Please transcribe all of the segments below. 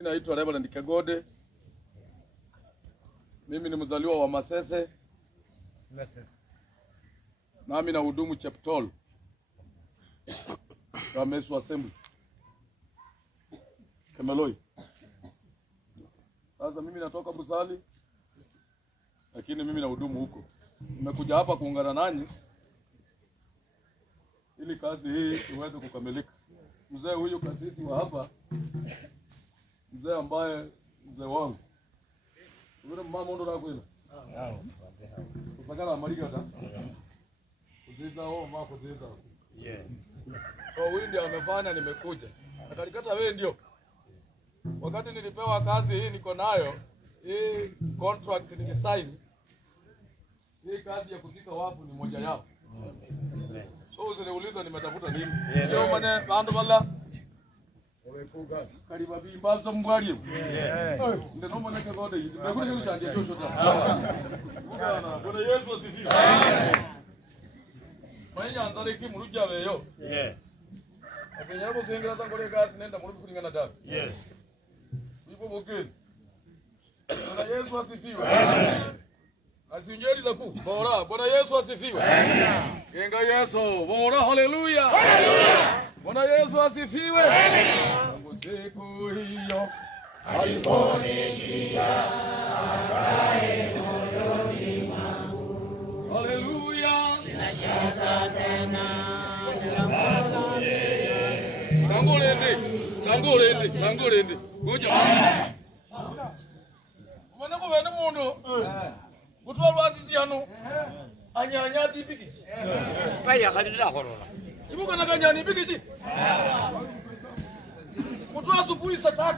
Naitwa Reverend Kagode. Mimi ni mzaliwa wa Masese. Nami na hudumu Cheptol Ramesu Assembly Kemeloi. Sasa mimi natoka Busali, lakini mimi na hudumu huko. Nimekuja hapa kuungana nanyi ili kazi hii iweze kukamilika. Mzee huyu kasisi wa hapa, mzee ambaye mzee wangu ule mama ndo nakwenda kusakana amalika ta kuziza wao mama kuziza huyu ndio amefanya nimekuja akalikata wewe ndio wakati nilipewa kazi hii niko nayo hii contract nilisign hii kazi ya kuzika wafu ni moja yao. So usiniuliza nimetafuta nini. Ndio maana bandu bala kariba bimbaza mbwali. Ndio noma nake gode. Ndakuri kushandia chocho ta. Bwana Yesu asifiwe. Manya andale ki muruja beyo. Akenya bo sengera tangole gas nenda muri kulingana dawa. Ipo bokeni. Bwana Yesu asifiwe. Asinjeri za ku. Bora, Bwana Yesu asifiwe. Kenga Yesu, bora haleluya. Haleluya. Bwana Yesu asifiwe. Mungu siku hiyo aliponijia akae moyoni mwangu. Haleluya. Sina shaka tena. Tangolende. Ngoja. Mwana ko bana mundu. Kutwalwa azizi hano. Anyanya tipiki. Baya kalira korora. Ibuka na kanyani bigiji. Kutwa asubuhi saa 3.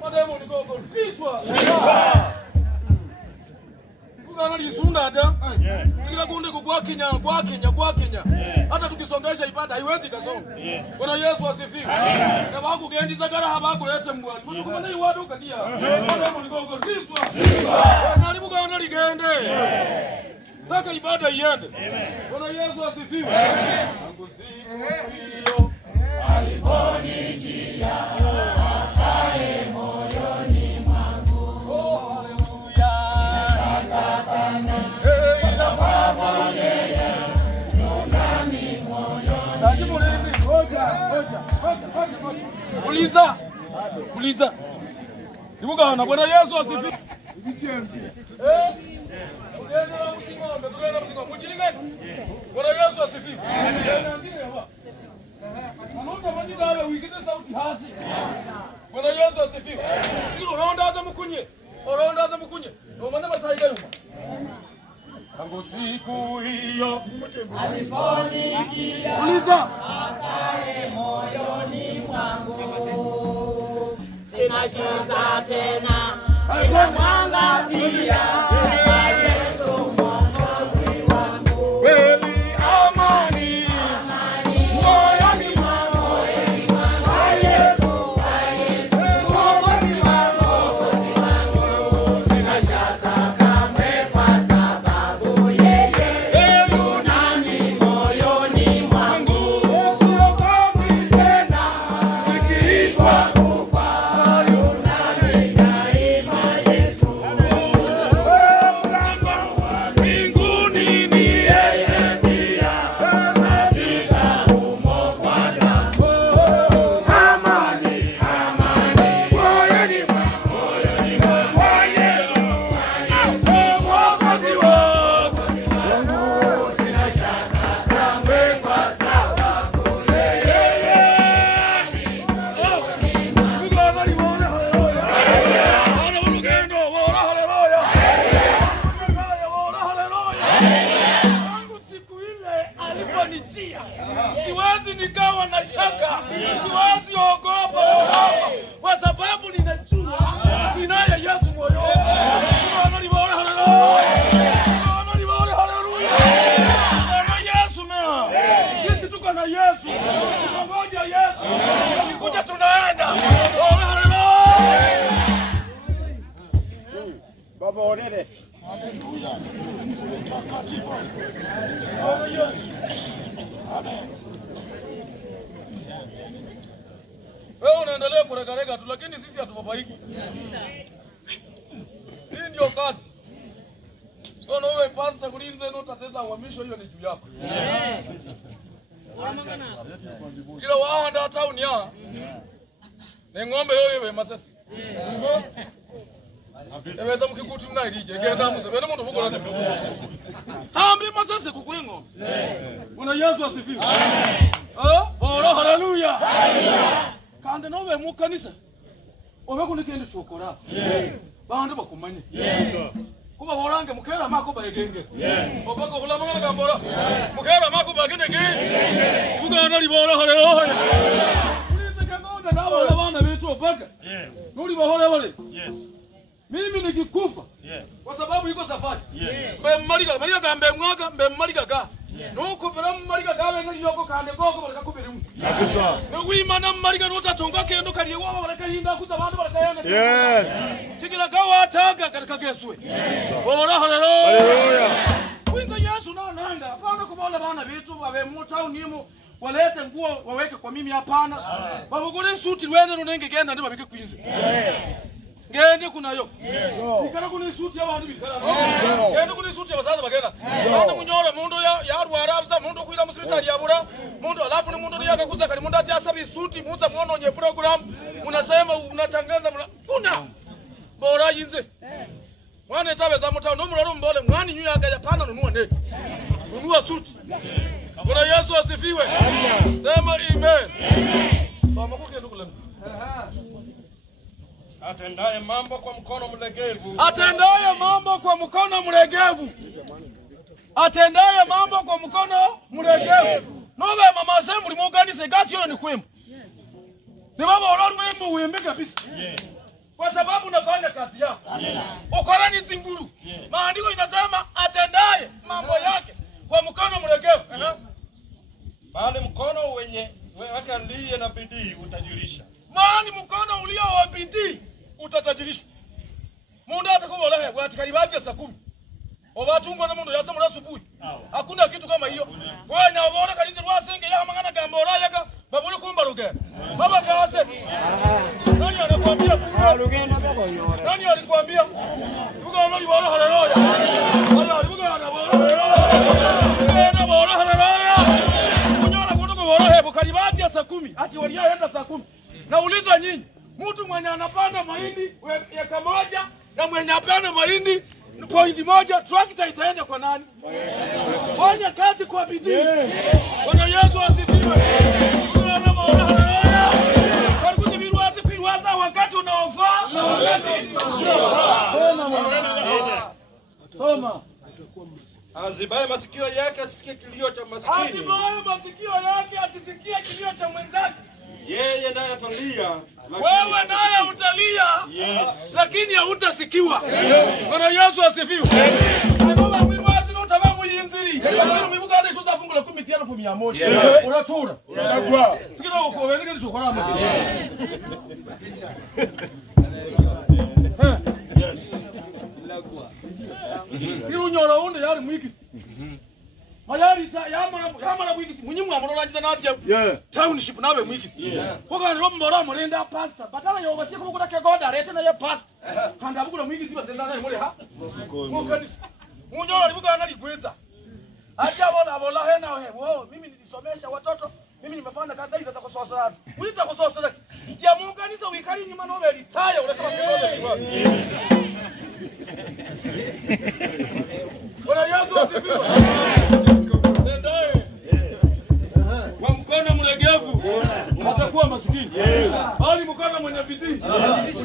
Mademo niko kiswa. Kuna lisunda hata. Kila kunde kwa Kenya. Hata tukisongesha ibada haiwezi kasonga. Bwana Yesu asifiwe. Na wangu gendiza gara habaku lete mbwali. Mtu kumana iwadu kadia. Mademo niko kiswa. Na libuka na ligende. Taka ibada iende. Bwana Yesu asifiwe. Mungu siku hiyo aliponijia akae moyoni mwangu. Oh haleluya. Sina tena. Sababu yeye ndani moyoni. Tajibu nini? Ngoja. Uliza. Ndibuka na Bwana Yesu asifiwe. Bwana Yesu asifiwe. Bwana Yesu asifiwe. Orondaza mukunye. Nomana masaiga yuma. Tangu siku hiyo aliponijia akae moyoni mwangu. Sina shaka tena. Mwanga pia. Siwezi nikawa na shaka, siwezi ogopa, kwa sababu ninajua ninaye Yesu moyoni. Haleluya. Yesu mea. Sisi tuko na Yesu. Tunangoja Yesu. Tukikuja tunaenda. Haleluya. Baba onele. Haleluya. Mtakatifu. Haleluya. Amen. muendelee kuregarega tu, lakini sisi hatubabaiki. Hii ndio kazi. Sio wewe pasa kulinze no tateza uhamisho, hiyo ni juu yako. Kila waanda town ya. Ni ng'ombe yoyo masasi. Eweza mkikuti mnairije genda musebene muntu vukola ne. Hambi masasi kukwengo. Una Yesu asifiwe. Amen. Haleluya. Haleluya. Kandi nobe mu kanisa. Obe kunikende shokora. Bande bakumanye. Kuba borange mukera mako bayegenge. Obako kulamana gambora. Mukera mako bagenge. Bugana libora haleluya. Uliteka ng'ombe nabo abana betu obaka. Nuri bahore bale. Yes. Mimi nikikufa kwa sababu iko safari. Mbemaliga Maria gambe mwaka mbemaliga ga. Nuko pera mmaliga gawe n'yoko kande goko baraka kubirimu. Kabisa. N'wimana mmaliga n'utatonga kendo kaliye wabo baraka hinda kuza abantu barakayanga. Yes. Kigira gawa ataga katika geswe. Ora haleluya. Winga Yesu na nanga. Bana kubola bana bitu babe mu town nimu walete nguo waweke kwa mimi hapana. Babugule suti lwende runenge genda ndi babike kwinze. Ngende kunayo. Ikara kuni suti y'abantu bikara. Ngende kuni suti y'abasaza bagenda. Bana munyora mundu ya rwarabza mundu kwira musibitali yabura. Mundu alafu ni mundu yakakuza kali mundu ati asabi suti muza muononye program. Unasema unatangaza kuna. Bora yinze. Mwana tabe za mutao no muraro mbole mwani nyu yaga yapana nunua neti. Nunua suti. Bwana Yesu asifiwe. Sema amen. Soma kugenda kulema. Atendaye mambo kwa mkono mlegevu. Atendaye mambo kwa mkono mlegevu. Atendaye mambo kwa mkono mlegevu. Nobe mama semu limuganise gasi yo ni kwembo. Ni baba olori wembo wembe kabisa. Kwa sababu unafanya kazi yako. Ukora ni zinguru. Maandiko inasema atendaye mambo yake kwa mkono mlegevu. Bali mkono wenye wake aliye na bidii utajirisha. Maani mkono ulio wa bidii utatajirishwa. Mundu atakuwa lahe kwa tikalibaje saa 10. Obatungwa na mundu yasa mura asubuhi. Hakuna kitu kama hiyo. Kwa na obora kalinze rwasenge ya mangana gambora yaka babuli kumba rugenda. Baba kaase. Nani anakuambia rugenda baba yora. Nani alikwambia? Buga nali bora haleluya. Wala buga na bora haleluya. Na bora haleluya. Kunyora kutoka bora hebo kalibaje saa 10. Ati waliaenda saa 10. Nauliza nyinyi, mtu mwenye anapanda mahindi eka moja na mwenye anapanda mahindi pointi moja, trakta itaenda kwa nani? Fanya kazi kwa bidii. Bwana Yesu asifiwe. Bwana Bwana haleluya. Karikuti biruazi kuiwaza wakati unaofaa na wakati soma. Azibaye masikio yake asisikie kilio cha maskini. Azibaye masikio yake asisikie kilio cha mwenzake. Yeye naye atalia. Wewe naye utalia. Yes. Lakini hautasikiwa. Bwana Yesu asifiwe. Baba mwiwazi no tabamu yinziri. Kama mibuga hadi tutafungula 10,100. Unatura. Unagwa. Sikira uko wewe ngeli chokora mwe. Yes. Hiyo nyora unde yari mwiki. Mayari yamara mwiki munyimu amororangiza natya. Township nabe mwiki. Koga rombora murenda pastor. Batala yo basiye kubukuta kegoda lete na ye pastor. Kanda bukura mwiki sibazenza naye muri ha. Mukani. Munyora libuga analigweza. Acha bona hena wewe. Mimi nilisomesha watoto. Mimi nimefanya kazi hizo za kusosana. Uliza kusosana. Ya muunganizo wikali nyuma no be retire ule kama kegoda. Bwana Yesu asifiwe. Kwa mkono mlegevu atakuwa maskini. Bali mkono mwenye bidii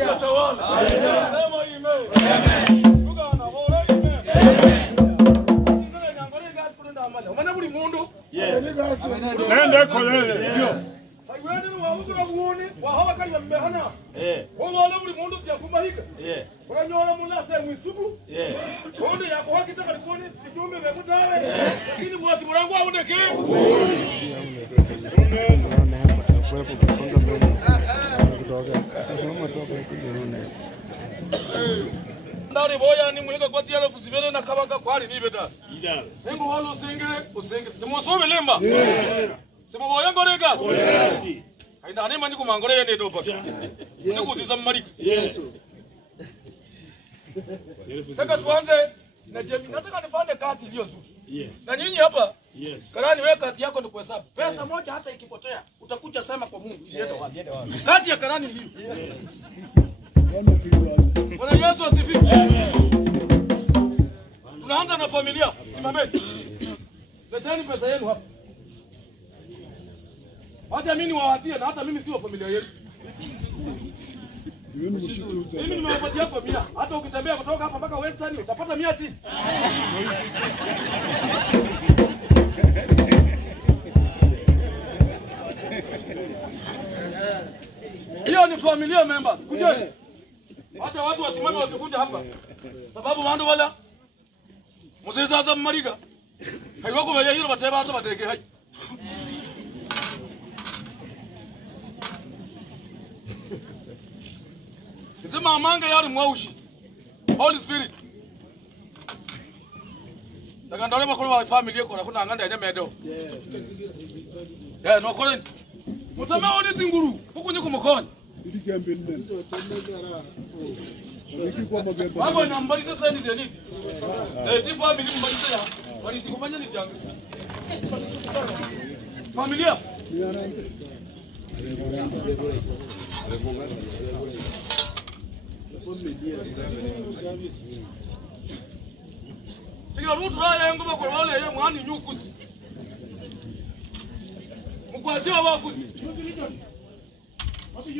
atatawala. Sema amen. Tuga na bora amen. Ndio nyangore gas kulenda amala. Umana buli mundu. Nende kolele. Ndio. Sayuende wabukura buone wahaba kali mbehana. Wale buli mundu ya kumahika. Unanyora munase mwisubu. Konde yako hakita kalikoni sijumbe bemutawe. Lakini mwasi murangu aboneke. Ndari boya ni muhiga kwa tiara fusibele na kabaka kwali ni beta. Idala. Ngo walo usenge. Simusobe lemba. Simuboya ngorega. Aina anema ndiko mangole yende dopa. Ndiko kuziza mmalika. Yes. Sasa tuanze na jamii. Nataka nifanye kazi iliyo nzuri. Yeah. Na nyinyi hapa Yes. karani wewe kazi yako ni kuhesabu. Pesa moja hata ikipotea utakuja sema kwa Mungu ilienda wapi. Kazi ya karani hiyo. Bwana Yesu asifiwe. Tunaanza na familia. Simameni. Leteni pesa yenu hapa. Hata mimi niwawatie na hata mimi sio familia yenu. Mimi nimewapatia kwa 100. Hata ukitembea kutoka hapa mpaka Western utapata 100 tu. Hiyo ni familia members. Kujeni. Hata watu wasimame wakikuja hapa. Sababu wandu wala mzee sasa mmaliga. Haiwako baya hilo bateba hata bateke hai. Sema amanga yari mwaushi. Holy Spirit. Takandole makolo wa family yako na kuna nganda ya medo. Yeah, no kolen. Mutama oni zinguru. Huko nyiko mkono. Ndikambe nene. Baba nambari sasa ni nini? Si family mbaliza ya. Walizikumanya ni jangu. Familia. Sikia rutu raya yangu kwa wale ya mwani nyuku. Mkwazia wako.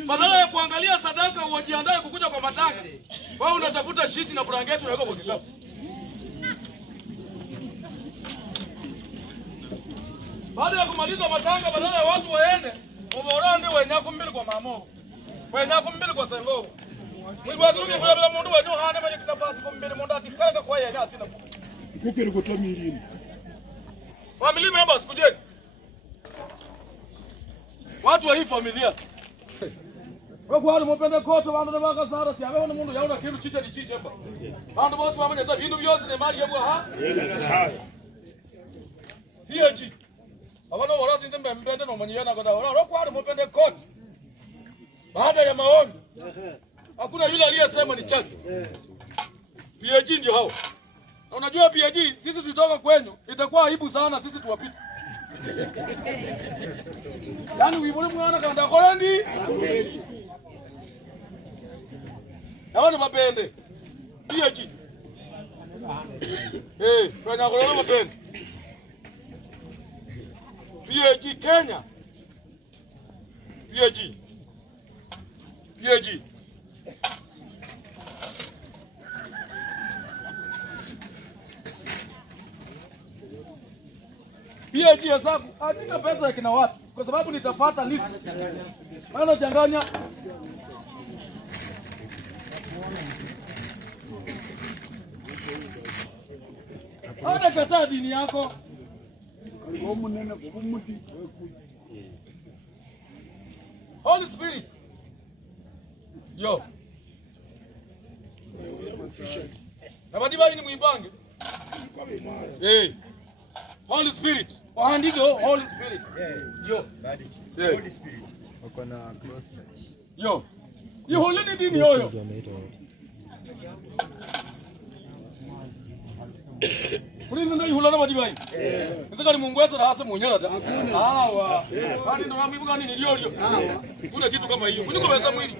Badala ya kuangalia sadaka ujiandae kukuja kwa matanga. Wewe unatafuta shiti na blanketi unaweka kwa kikapu. Baada ya kumaliza matanga badala ya watu waende, uborande wenyako mbili kwa mamo. Wenyako mbili kwa sengo. Mwibazumi kwa bila mundu wenyo hana mwenye kitafasi kwa mbili mundu atikaka kwa yeye atina. Kukere kutamilini. Family members kujeni. Watu wa hii familia. Wewe wale mpenda kote wandu baka sara si abe mundu yaona kitu chiche ni chiche mba. Wandu bosi wamenya za vindu byose ne mali yabwa ha. PG. Abana wala tinze mbende no manyana goda. Wala kwa wale mpenda kote. Baada ya maombi. Hakuna yule aliyesema ni chake. PG ndio hao. Na unajua PG sisi tulitoka kwenyu itakuwa aibu sana sisi tuwapite. Yaani wibole mwana kanda kolendi. Naona mapende. PG. Fanya kolona mapende. PG Kenya. PG. PG. PG hesabu, hakika pesa kina watu kwa sababu nitafuata list. Maana changanya. Hata kataa dini yako. Holy Spirit. Yo. Nabadi bali ni muibange. Holy Spirit. Wahandigo Holy Spirit. Yo. Holy Spirit. Wako na cross church. Yo. Yo holy ni dini yoyo. Kulini ndio hulana madibai. Nzaka ni Mungu Yesu na hasa munyara da. Hawa. Hadi ndo mimi bugani nilio. Kuna kitu kama hiyo. Kunyuko mwili.